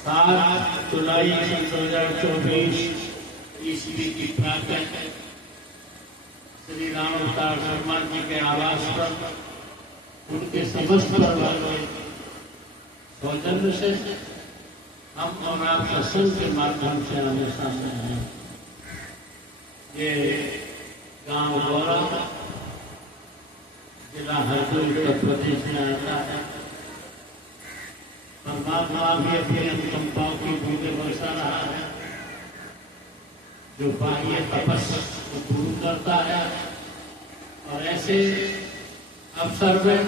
7 जुलाई 2024 ईस्वी की प्रातः श्री राम अवतार हनुमान जी के आवास पर उनके समस्त परिवार सौजन्य से हम और आप सत्संग के माध्यम से हमें सामने हैं। ये गांव गौरा जिला हरदोई उत्तर प्रदेश में आता है। परमात्मा भी अपनी अनुकंपाओं की बूंदें बरसा रहा है, जो बाह्य तपस्या को दूर करता है। और ऐसे अवसर में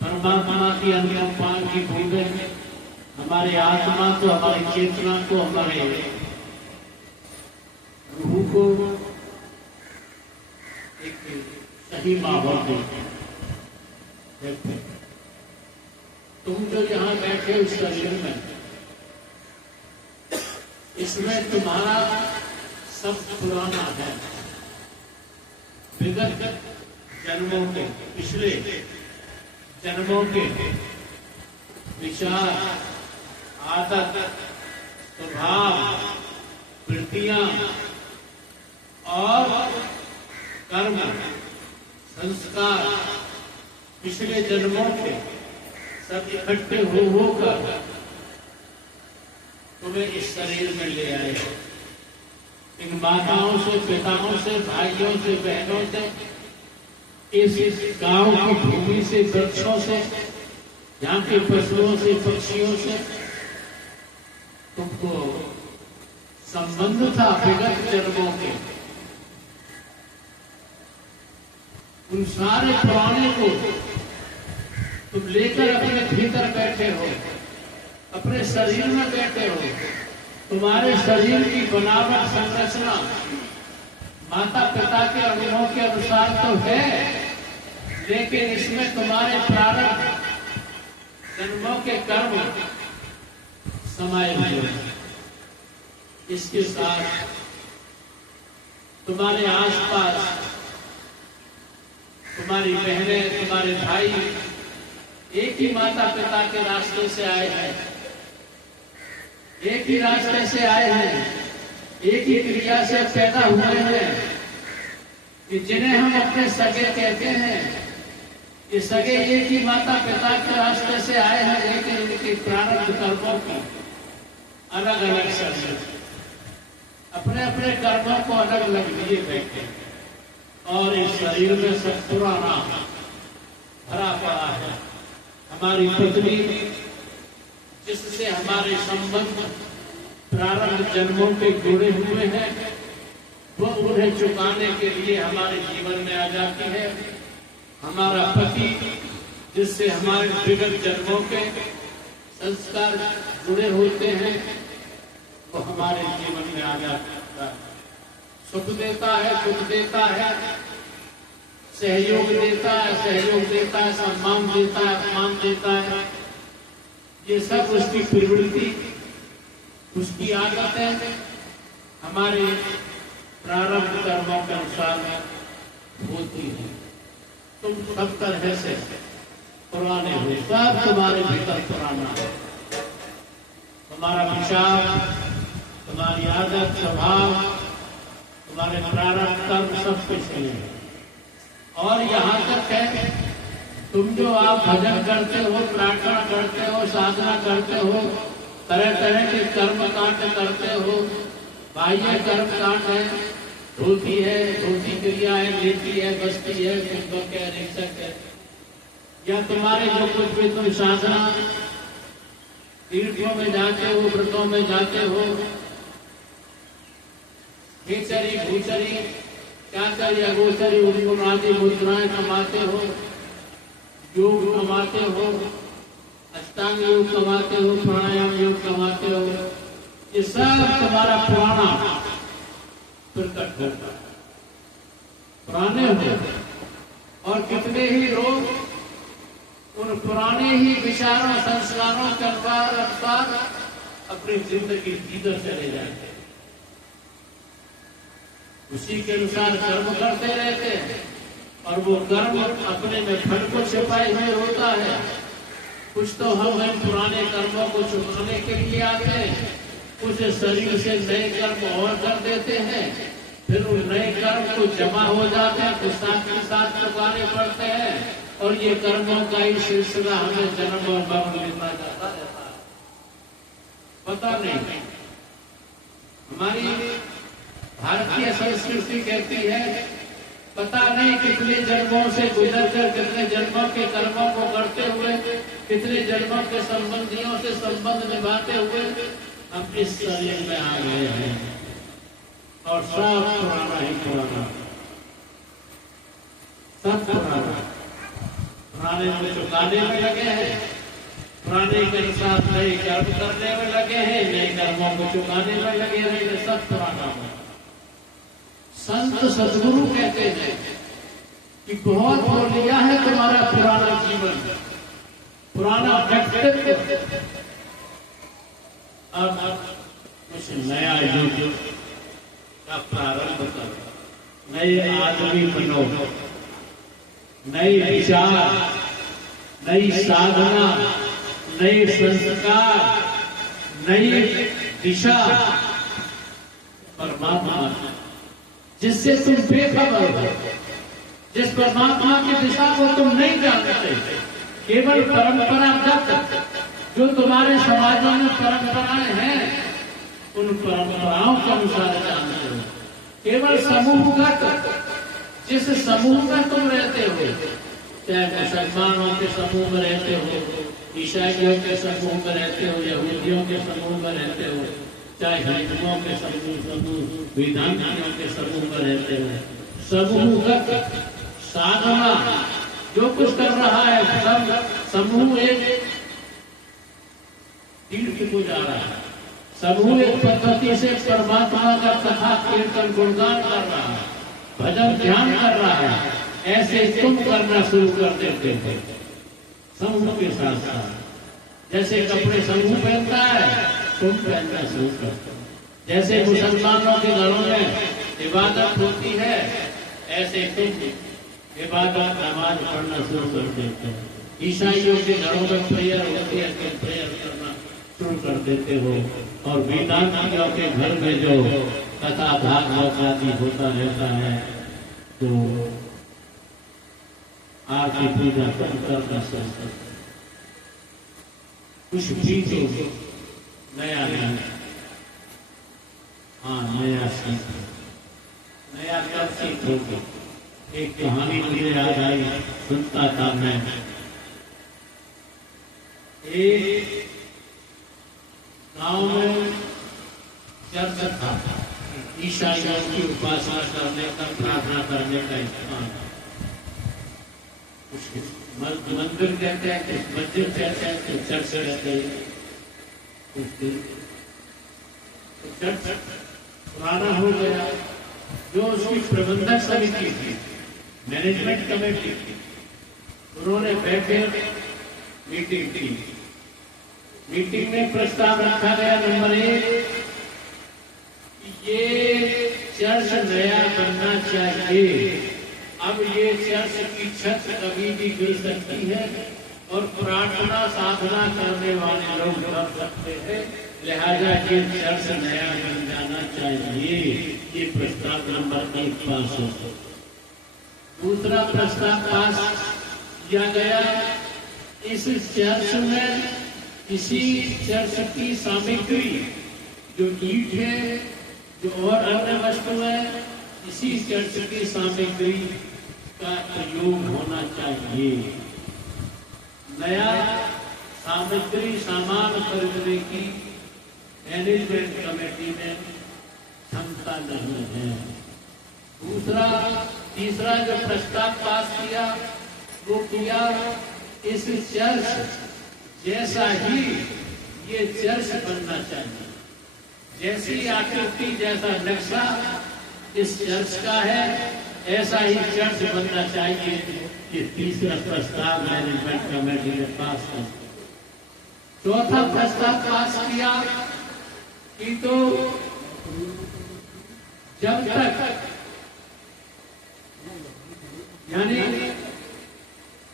परमात्मा की अनुकंपाओं की बूंदें हमारी आत्मा को, हमारी चेतना को, हमारे रूह को एक सही माहौल देते हैं। तुम जो यहाँ बैठे उस शरीर में, इसमें तुम्हारा सब पुराना है, विगत जन्मों के, पिछले जन्मों के विचार, आदत, स्वभाव, वृत्तियां और कर्म, संस्कार पिछले जन्मों के सब इकट्ठे होकर तुम्हें इस शरीर में ले आए। इन माताओं से, पिताओं से, भाइयों से, बहनों से, इस गांव की भूमि से, वृक्षों से, यहाँ के पशुओं से, पक्षियों से तुमको संबंध था विगत जन्मों के। उन सारे पुराने को तुम लेकर अपने भीतर बैठे हो, अपने शरीर में बैठे हो। तुम्हारे शरीर की बनावट, संरचना माता पिता के अनुभव के अनुसार तो है, लेकिन इसमें तुम्हारे प्रारब्ध जन्मों के कर्म समाये हुए हैं। इसके साथ तुम्हारे आसपास तुम्हारी बहनें, तुम्हारे भाई एक ही माता पिता के रास्ते से आए हैं, एक ही रास्ते से आए हैं, एक ही क्रिया से पैदा हुए हैं, कि जिन्हें हम अपने सगे कहते हैं। ये सगे एक ही माता पिता के रास्ते से आए हैं, लेकिन इनके प्रारब्ध कर्मों की अलग अलग शरीर, अपने अपने कर्मों को अलग अलग लिए बैठे। और इस शरीर में सब पुराना भरा पड़ा है। हमारी पत्नी, जिससे हमारे संबंध प्रारंभ जन्मों के जुड़े हुए हैं, वो उन्हें चुकाने के लिए हमारे जीवन में आ जाती है। हमारा पति, जिससे हमारे विगत जन्मों के संस्कार जुड़े होते हैं, वो हमारे जीवन में आ जाता है। सुख देता है, दुख देता है, सहयोग देता है, सहयोग देता है, सम्मान देता है, अपमान देता है। ये सब उसकी प्रवृत्ति, उसकी आदतें हमारे प्रारब्ध कर्मों के अनुसार होती है। तुम सब तरह से पुराने हो, सब तुम्हारे भीतर पुराना है। तुम्हारा विचार, तुम्हारी आदत, स्वभाव, तुम्हारे प्रारब्ध कर्म सब कुछ है। और यहाँ तक है, तुम जो आप भजन करते हो, प्रार्थना करते हो, साधना करते हो, तरह तरह के कर्म कांड करते हो, बाह्य कर्म कांड है, धोती है, धोती क्रिया है, लेती है, बसती है, कुंभक है, निषक है, या तुम्हारे जो कुछ भी तुम साधना तीर्थों में जाते हो, व्रतों में जाते हो, खेचरी, भूचरी, क्या कर अगोचरी, उद्गम आदि मुद्राएं कमाते हो, योग कमाते हो, अष्टांग योग कमाते हो, प्राणायाम योग कमाते हो। ये सब तुम्हारा पुराना प्रकट होता है, पुराने हो। और कितने ही लोग उन पुराने ही विचारों, संस्कारों के अनुसार अपनी जिंदगी जीते चले जाते हैं, उसी के अनुसार कर्म करते रहते हैं। और वो कर्म अपने में फल को छिपाए हुए होता है, कुछ तो हम पुराने कर्मों को छुपाने के लिए आते हैं, कुछ शरीर से नए कर्म और कर देते हैं, फिर उन नए कर्म को जमा हो जाते हैं, कुछ साथ के साथ चुकाने पड़ते हैं, और ये कर्मों का ही सिलसिला हमें जन्म और मरण लेता जाता रहता है। पता नहीं, हमारी भारतीय संस्कृति कहती है पता नहीं कितने जन्मों से गुजरकर, कितने जन्मों के कर्मों को करते हुए, कितने जन्मों के संबंधियों से संबंध निभाते हुए हम इस शरीर में आ गए हैं, और सब पुराना ही पुराना, सब पुराना, पुराने को चुकाने में लगे हैं, पुराने के साथ नए कर्म करने में लगे हैं, नए कर्मों को चुकाने में लगे हैं, सब पुराना है। संत सदगुरु कहते हैं कि बहुत हो लिया है तुम्हारा पुराना जीवन, पुराना व्यक्तित्व, अब कुछ नया युग का प्रारंभ करो, नए आदमी बनो, नए विचार, नई साधना, नए संस्कार, नई दिशा, परमात्मा जिससे तुम बेखबर हो, जिस परमात्मा की दिशा को तुम नहीं जानते, केवल परंपरागत जो तुम्हारे समाजों में परंपराएं हैं, उन परंपराओं के अनुसार जानते हो, केवल समूहगत जिस समूह में तुम रहते हो, चाहे मुसलमानों के समूह में रहते हो, ईसाइयों के समूह में रहते हो, यहूदियों के समूह में रहते हो, चाहे हिंदुओं के समूह, वेदांतियों के समूह में रहते हो, समूहगत साधना जो कुछ कर रहा है, सब समूह एक तीर्थ को जा रहा है, समूह एक पद्धति से परमात्मा का कथा कीर्तन गुणगान कर रहा है, भजन ध्यान कर रहा है, ऐसे तुम करना शुरू कर देते हो समूह के साथ साथ। जैसे कपड़े समूह पहनता है, तुम पहनना शुरू करते हो। जैसे मुसलमानों के घरों में इबादत होती है, ऐसे तुम इबादत नमाज पढ़ना शुरू कर देते हो। ईसाइयों के घरों में प्रेयर होती है, तुम प्रेयर करना शुरू कर देते हो। और वेदांतियों के घर में जो कथा भागवत आदि होता रहता है, तो आरती पूजा करना शुरू कर, कुछ भी जो नया नया, हाँ नया सीख, नया क्या सीखोगे। एक कहानी मुझे याद आई, सुनता था मैं, एक गांव में चर्च था, ईसाइयों की उपासना करने का, प्रार्थना करने का स्थान, मंदिर कहते हैं, मस्जिद कहते हैं, तो चर्च कहते हैं। चर्च पुराना हो गया, जो उसकी प्रबंधक समिति थी, मैनेजमेंट कमेटी थी, उन्होंने बैठे मीटिंग की। मीटिंग में प्रस्ताव रखा गया नंबर 1, ये चर्च नया बनना चाहिए। अब ये चर्च की छत कभी भी गिर सकती है और प्रार्थना साधना करने वाले लोग कर सकते हैं, लिहाजा ये चर्च नया बन जाना चाहिए। ये प्रस्ताव नंबर 1 पास हो। दूसरा प्रस्ताव पास किया गया, इस चर्च में किसी चर्च की सामग्री जो ईंट है, जो और अन्य वस्तु है, इसी चर्च की सामग्री का प्रयोग होना चाहिए। नया सामग्री सामान खरीदने की मैनेजमेंट कमेटी में क्षमता नहीं है। तीसरा जो प्रस्ताव पास किया, वो किया इस चर्च जैसा ही ये चर्च बनना चाहिए, जैसी आकृति, जैसा नक्शा इस चर्च का है, ऐसा ही चर्च बनना चाहिए। ये तीसरा प्रस्ताव मैनेजमेंट कमेटी ने पास कर। चौथा प्रस्ताव पास किया कि तो जब तक, यानी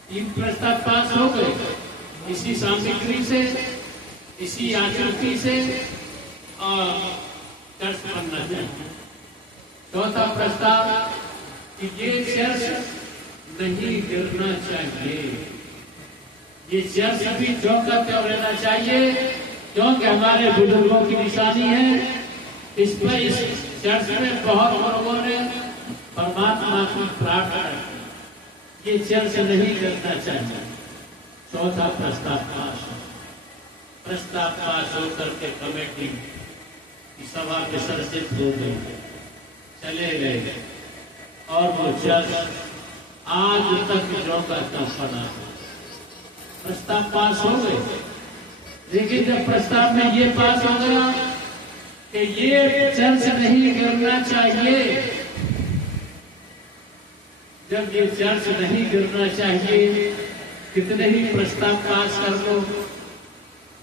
3 प्रस्ताव पास हो गए, इसी सामग्री से, इसी आकृति से और चर्च बनना चाहिए। चौथा प्रस्ताव कि ये चर्च नहीं गिरना चाहिए, ये चर्च भी चौका त्यों रहना चाहिए, क्योंकि हमारे बुजुर्गों की निशानी है। इस पर इस चर्च में बहुत लोगों ने परमात्मा की प्रार्थना की, ये चर्च नहीं गिरना चाहिए। चौथा प्रस्ताव पास होकर के कमेटी की सभा विसर्जित हो गई, चले गए और वो चर्च आज तक जो का पड़ा। प्रस्ताव पास हो गए, लेकिन जब प्रस्ताव में ये पास हो गया कि ये चर्च नहीं गिरना चाहिए, जब ये चर्च नहीं गिरना चाहिए, कितने ही प्रस्ताव पास कर लो,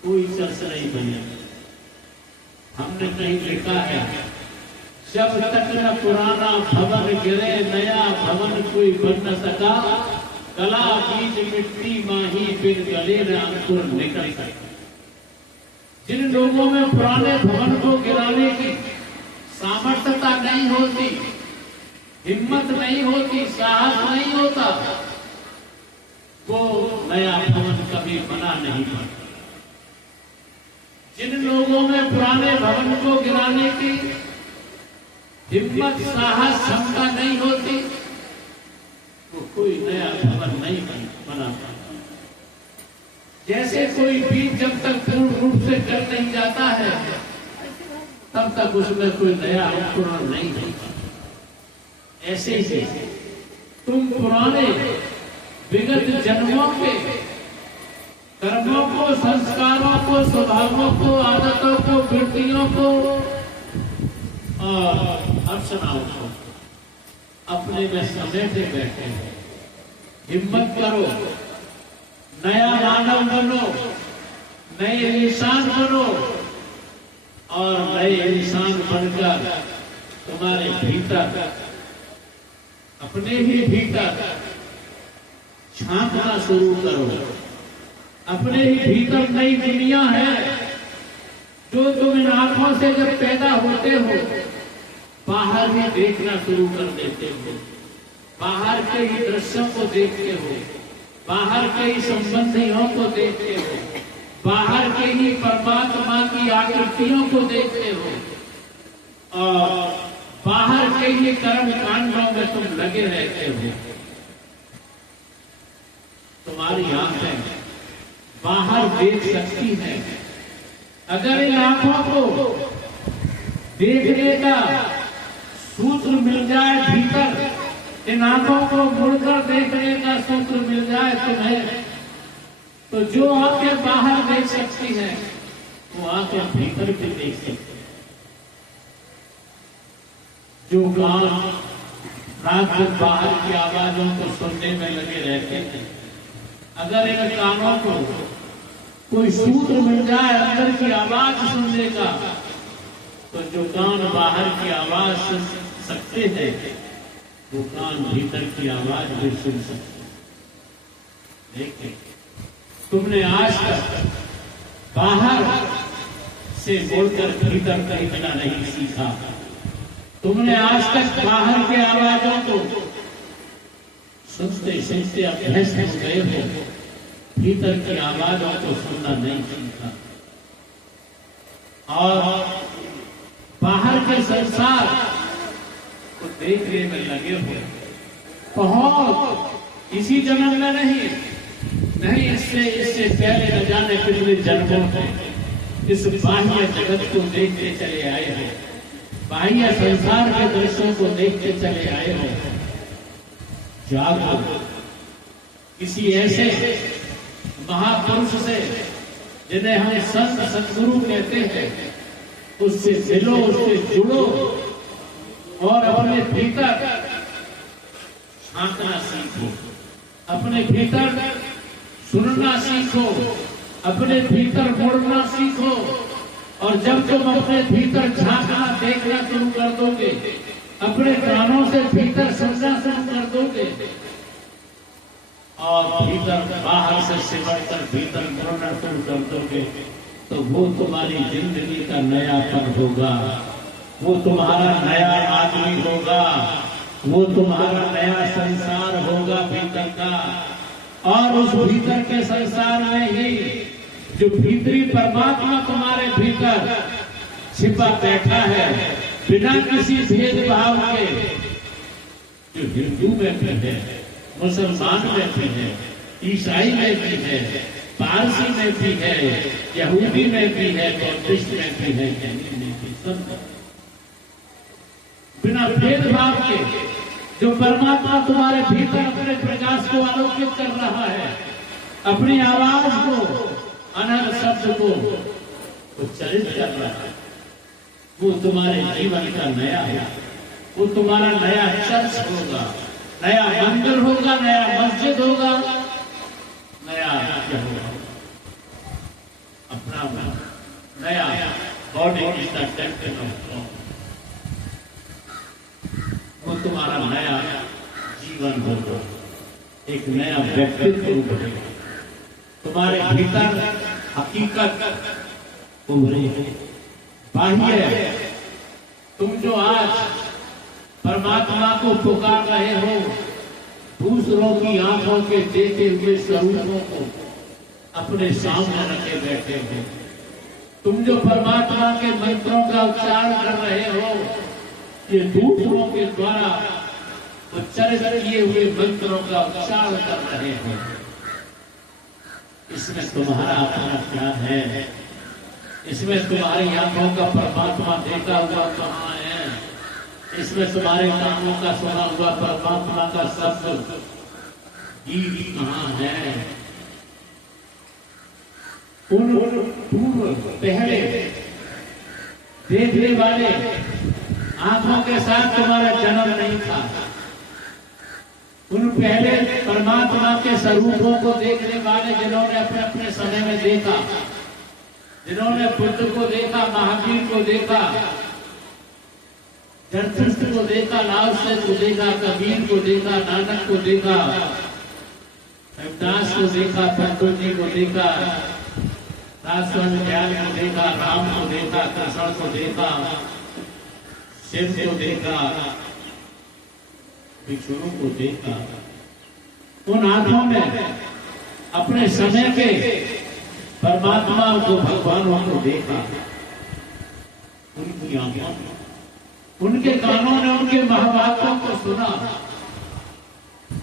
कोई चर्च नहीं बने। हमने कहीं लिखा है, जब तक न पुराना भवन गिरे नया भवन कोई बन न सका, कला बीज मिट्टी माही बिन गले न अंकुर निकल सका। जिन लोगों में पुराने भवन को गिराने की सामर्थ्यता नहीं होती, हिम्मत नहीं होती, साहस नहीं होता, वो नया भवन कभी बना नहीं पाता। जिन लोगों में पुराने भवन को गिराने की हिम्मत, साहस, क्षमता नहीं होती, वो कोई नया भवन नहीं बना पाता। जैसे कोई बीज जब तक पूर्ण रूप से जल नहीं जाता है, तब तक उसमें कोई नया अंकुरण नहीं होता। ऐसे ही तुम पुराने विगत जन्मों के कर्मों को, संस्कारों को, स्वभावों को, आदतों को, वृत्तियों को और अर्चनाओं को अपने में समेटे बैठे हैं। हिम्मत करो, नया मानव बनो, नए इंसान बनो और नए इंसान बनकर तुम्हारे भीतर, अपने ही भीतर झांकना शुरू करो। अपने ही भीतर नई दुनिया है जो तुम इन आंखों से जब पैदा होते हो बाहर ही देखना शुरू कर देते हो, बाहर के ही दृश्यों को देखते हो, बाहर के ही संबंधियों को देखते हो, बाहर के ही परमात्मा की आकृतियों को देखते हो और बाहर के ही कर्म कांडों में तुम लगे रहते हो। तुम्हारी आंखें बाहर देख सकती हैं, अगर इन आंखों को देखने का सूत्र मिल जाए भीतर, इन आंखों को मुड़कर देखने का सूत्र मिल जाए तुम्हें, तो जो आंखें बाहर देख सकती हैं वो आंखें भीतर भी देख सकती हैं। जो कान रात दिन बाहर की आवाजों को सुनने में लगे रहते हैं, अगर इन कानों को कोई सूत्र मिल जाए अंदर की आवाज सुनने का, तो जो कान बाहर की आवाज सुन सकते हैं वो कान भीतर की आवाज भी सुन सकते हैं। देखिए, तुमने आज तक बाहर से बोलकर भीतर कहना नहीं सीखा, तुमने आज तक बाहर के आवाजों को सुनते सुनते अभ्यस्त हो गए हो, भीतर की आवाजों को सुनना नहीं सीखा और बाहर के संसार को देखने में लगे हुए। बहुत इसी जन्म में नहीं, इससे पहले न जाने कितने जन्मों में इस बाह्य जगत को देखते चले आए हो, बाह्य संसार के दृश्यों को देखते चले आए हो। जागो, किसी ऐसे महापुरुष से जिन्हें हम संत सद्गुरु कहते हैं, उससे मिलो, उससे जुड़ो और अपने भीतर झांकना सीखो, अपने भीतर सुनना सीखो, अपने भीतर मुड़ना सीखो। और जब तुम अपने भीतर झांकना देखना शुरू कर दोगे, अपने कानों से भीतर सुनना शुरू कर दोगे, और भीतर बाहर से सिमट कर भीतर पूर्ण तुम कर दोगे तो वो तुम्हारी जिंदगी का नयापन होगा, वो तुम्हारा नया आदमी होगा, वो तुम्हारा नया संसार होगा भीतर का। और उस भीतर के संसार में ही जो भीतरी परमात्मा तुम्हारे भीतर छिपा बैठा है बिना किसी भेदभाव के, जो हिंदू में भी है, मुसलमान में भी है, ईसाई में भी है, पारसी में भी है, यहूदी में भी है, बौद्धिस्ट में भी है, जैन में भी, सब बिना भेदभाव के जो परमात्मा तुम्हारे भीतर अपने प्रकाश को आलोकित कर रहा है, अपनी आवाज को, अनहद शब्द को उच्चारित कर रहा है, वो तुम्हारे जीवन का नया है, वो तुम्हारा नया चर्च होगा, नया मंदिर होगा, नया मस्जिद होगा, नया होगा, अपना नया body is the temple of God, वो तुम्हारा नया जीवन होगा, एक नया व्यक्तित्व उभरेगा, तुम्हारे भीतर हकीकत उभरेगी। बाह्य तुम जो आज परमात्मा को पुकार रहे हो, दूसरों की आंखों के देखे हुए स्वरूपों को अपने सामने रखे बैठे हो, तुम जो परमात्मा के मंत्रों का उच्चारण कर रहे हो, ये दूसरों के द्वारा उच्चारित किए हुए मंत्रों का उच्चारण कर रहे हो, इसमें तुम्हारा अपना क्या है? इसमें तुम्हारी आंखों का परमात्मा देखा हुआ कहाँ है? इसमें तुम्हारे कानों का सुना हुआ परमात्मा का शब्द गीत कहाँ है? उन पूर्व पहले देखने वाले आंखों के साथ तुम्हारा जन्म नहीं था, उन पहले परमात्मा के स्वरूपों को देखने वाले जिन्होंने अपने अपने समय में देखा, जिन्होंने बुद्ध को देखा, महावीर को देखा, जरथुस्त्र को देखा, लाओसे को देखा, कबीर को देखा, नानक को देखा, रविदास को देखा, पंडित जी को देखा, राजस्वंत दयाल को देखा, राम को देखा, कृष्ण को देखा, शिव को देखा, भिक्षुओं को देखा, उन आंखों में अपने समय के परमात्मा को, भगवानों को देखा, उनकी आंखों में, उनके कानों ने उनके महावाक्यों को सुना।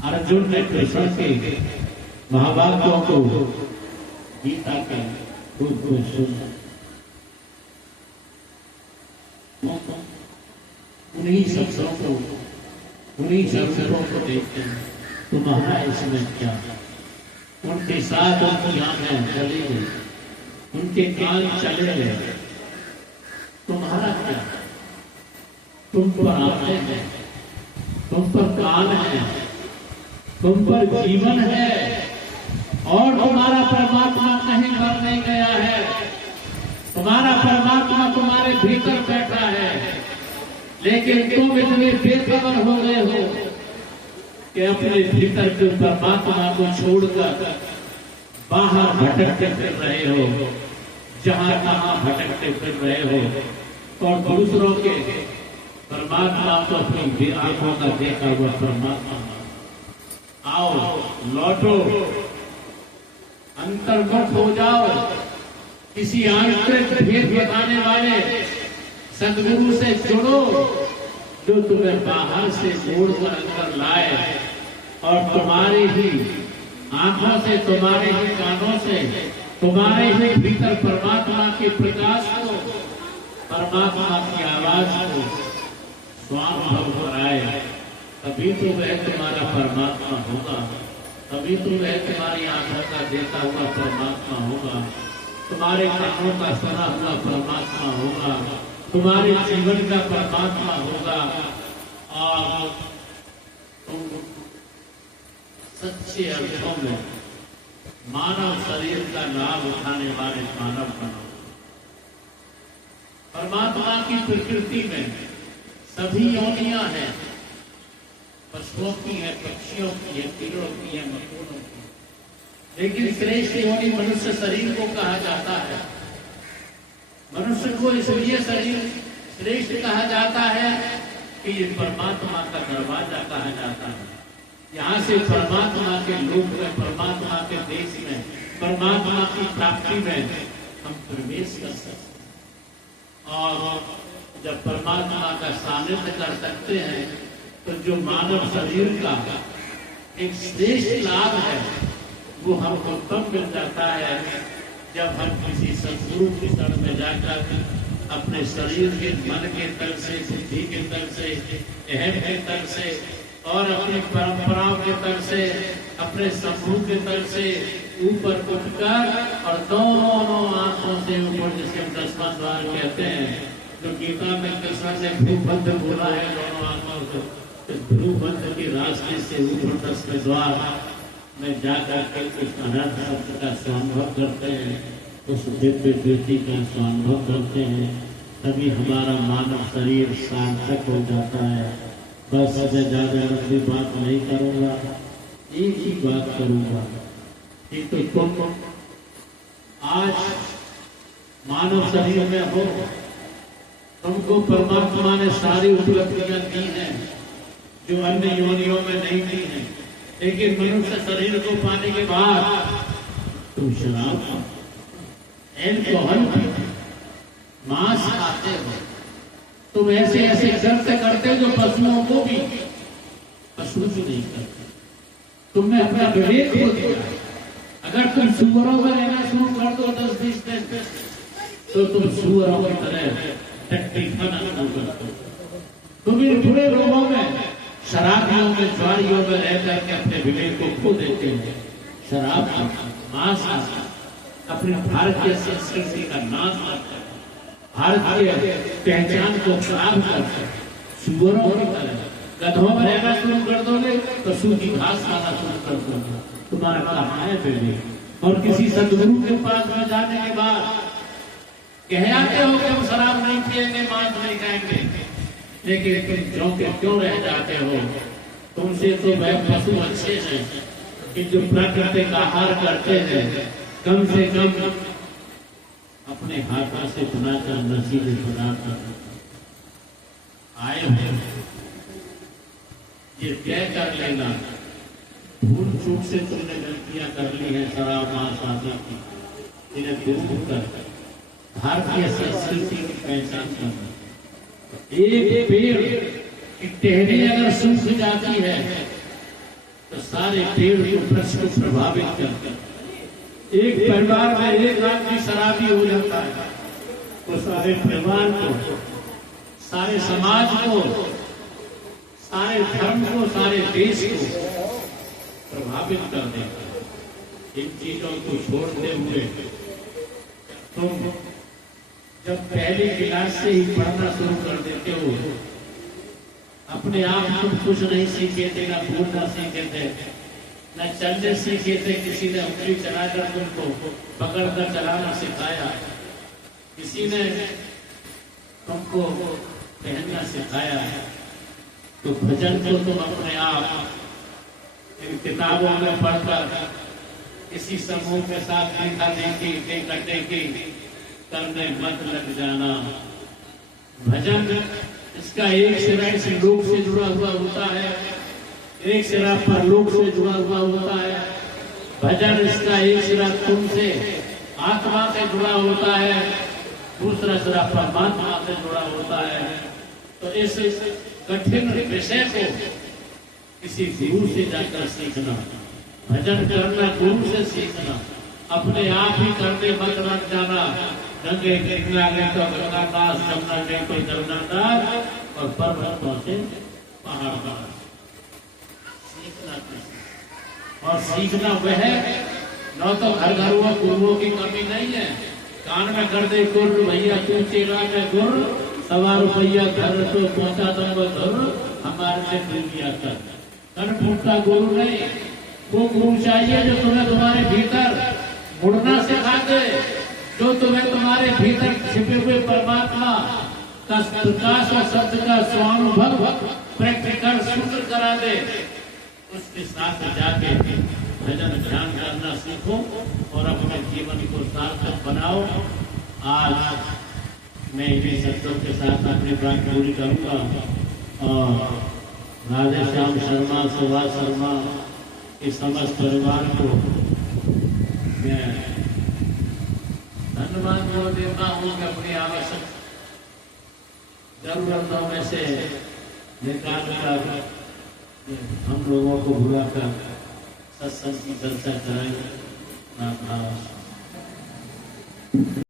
अर्जुन ने कृष्ण के महावाक्यों को, गीता के रूप में सुना, उन्हीं शब्दों को, उन्हीं शब्दों को देखते हैं। तुम्हारा इसमें क्या? उनके साथ उनकी आंखें चली गई, उनके कान चले गए, तुम्हारा क्या? तुम पर आंखें हैं, तुम पर कान है, तुम पर जीवन है, और तुम्हारा परमात्मा कहीं मर नहीं गया है, तुम्हारा परमात्मा तुम्हारे भीतर बैठा है। लेकिन तुम इतने बेखबर हो गए हो कि अपने भीतर के परमात्मा को छोड़कर बाहर भटकते फिर रहे हो, जहां तहां भटकते फिर रहे हो, और दूसरों के परमात्मा को अपनी आंखों का देखा हुआ परमात्मा, आओ लौटो, अंतर्मुख हो जाओ, किसी आंतरिक भेद बताने वाले सदगुरु से जुड़ो, जो तुम्हें बाहर से जोड़कर अंदर लाए, और तुम्हारी ही आंखों से, तुम्हारे ही कानों से, तुम्हारे ही भीतर परमात्मा के प्रकाश को, परमात्मा की आवाज को स्वानुभव कराए, तभी तो वह तुम्हारा परमात्मा होगा, तभी तो वह तुम्हारी आंखों का देखा हुआ परमात्मा होगा, तुम्हारे कानों का सुना हुआ परमात्मा होगा, तुम्हारे जीवन का परमात्मा होगा, और तुम सच्चे अर्थों में मानव शरीर का लाभ उठाने वाले मानव बनो। परमात्मा की प्रकृति में सभी योनियां हैं, पशुओं की है, पक्षियों की है, कीड़ों की है, मकोड़ों की, लेकिन श्रेष्ठ योनि मनुष्य शरीर को कहा जाता है। मनुष्य को इसलिए शरीर श्रेष्ठ कहा जाता है कि ये परमात्मा का दरवाजा कहा जाता है। यहाँ से परमात्मा के लोक में, परमात्मा के देश में, परमात्मा की प्राप्ति में हम प्रवेश कर सकते हैं। और जब परमात्मा का सानिध्य कर सकते हैं तो जो मानव शरीर का एक श्रेष्ठ लाभ है वो हमको तब मिल जाता है जब हम किसी सद्गुरु की शरण में जाकर अपने शरीर के, मन के तल से, बुद्धि के तल से, अहम के तल से और अपनी परंपराओं के तल से, अपने समूह के तल से ऊपर उठकर और दोनों आंखों से ऊपर, जिसके 10वां द्वार कहते हैं, तो गीता में कृष्ण ने भ्रूबंध बोला है दोनों आंखों से, तो भ्रूबंध के रास्ते से ऊपर 10वें द्वार में जाकर के उस अनर्थ शब्द का स्वानुभव करते हैं, उस दिव्य ज्योति का स्वानुभव करते हैं, तभी हमारा मानव शरीर सार्थक हो जाता है। बस मैं ज्यादा लंबी बात नहीं करूंगा, एक ही बात करूंगा कि तो तुम आज मानव शरीर में हो, तुमको परमात्मा ने सारी उपलब्धियां दी हैं जो अन्य योनियों में नहीं दी हैं, लेकिन मनुष्य शरीर को पाने के बाद तुम शराब, एल्कोहल, मांस खाते हो, तुम ऐसे ऐसे कर्म करते जो पशुओं को भी पशु भी नहीं करते। तुमने अपना विवेक खो दिया। अगर तुम सुअरों में रहना शुरू कर दो 10-20 दिन, तो तुम सुअरों की तरह टट्टी खाना शुरू कर दो। तुम इन बुरे लोगों में, शराबियों में, ज्वारियों में रहकर के अपने विवेक को खो देते हैं। शराब, मांस, अपनी भारतीय संस्कृति का नाश करते हैं, भारतीय पहचान को खराब करते हैं। सुअरों की तरह गधों में रहना शुरू कर दोगे तो सूखी घास खाना शुरू कर दोगे। तुम्हारा कहाँ है विवेक? और किसी सदगुरु के पास में जाने के बाद कह आते हो कि हम शराब नहीं पिएंगे, मांस नहीं खाएंगे, लेकिन तुम क्यों के क्यों रह जाते हो? तुमसे तो वह पशु अच्छे हैं कि जो प्राकृतिक आहार करते हैं, कम से कम अपने हाथों से बनाकर नशीले पदार्थ आए हैं। ये तय कर लेना, भूल चूक से तुमने गलतियां कर ली है, शराब, मांस आदि की, इन्हें दूर कर भारतीय संस्कृति की पहचान करना। एक पेड़ की टहनी अगर सूख जाती है तो सारे पेड़ के वृक्ष को प्रभावित करता है। एक परिवार में एक आदमी शराबी हो जाता है तो सारे परिवार को, सारे समाज को, सारे धर्म को, सारे देश को प्रभावित कर देता है। इन चीजों को छोड़ते हुए तुम जब पहली क्लास से ही पढ़ना शुरू कर देते हो, अपने आप तुम कुछ नहीं सीखे थे, ना बोलना सीखे थे, न चलने सीखे थे। किसी ने उंगली चलाकर तुमको पकड़कर चलाना सिखाया, किसी ने तुमको पहनना सिखाया, तो भजन को तुम अपने आप इन किताबों में पढ़कर किसी समूह के साथ इकट्ठे की करने मत लग जाना। भजन इसका एक सिरा इस लोक से जुड़ा हुआ होता है, एक सिरा परलोक से जुड़ा हुआ होता है। भजन इसका एक सिरा तुमसे, आत्मा से जुड़ा होता है, दूसरा सिरा परमात्मा से जुड़ा होता है। तो इस कठिन विषय को किसी गुरु से जाकर सीखना, भजन करना गुरु से सीखना, अपने आप ही करने मत लग जाना। गंगे कितना गए तो गंगा दास, जमुना गए तो जमुना दास, और पर्वतों से पहाड़ दास। सीखना और सीखना वह न तो घर घरुआ गुरुओं की कमी नहीं है। कान में कर दे गुर, भैया तू चेला में गुर, 1.25 रुपया घर तो पहुंचा दूंगा धुर, हमारे से मिल गया कर। कन फूटता गुरु नहीं, वो गुरु चाहिए जो तुम्हें तुम्हारे भीतर मुड़ना सिखा दे, जो तुम्हें तुम्हारे भीतर छिपे हुए परमात्मा का प्रकाश और शब्द का स्वानुभव प्रैक्टिकल शुरू करा दे, उसके साथ जाके भजन ध्यान करना सीखो और अपने जीवन को सार्थक बनाओ। आज मैं इन्हीं शब्दों के साथ अपनी बात पूरी करूंगा और राधे श्याम शर्मा, सुभाष शर्मा के समस्त परिवार को मैं धन्यवाद जो देता हूँ कि अपनी आवश्यक जरूरतों में से निकाल कर हम लोगों को बुलाकर सत्संग की चर्चा कराई।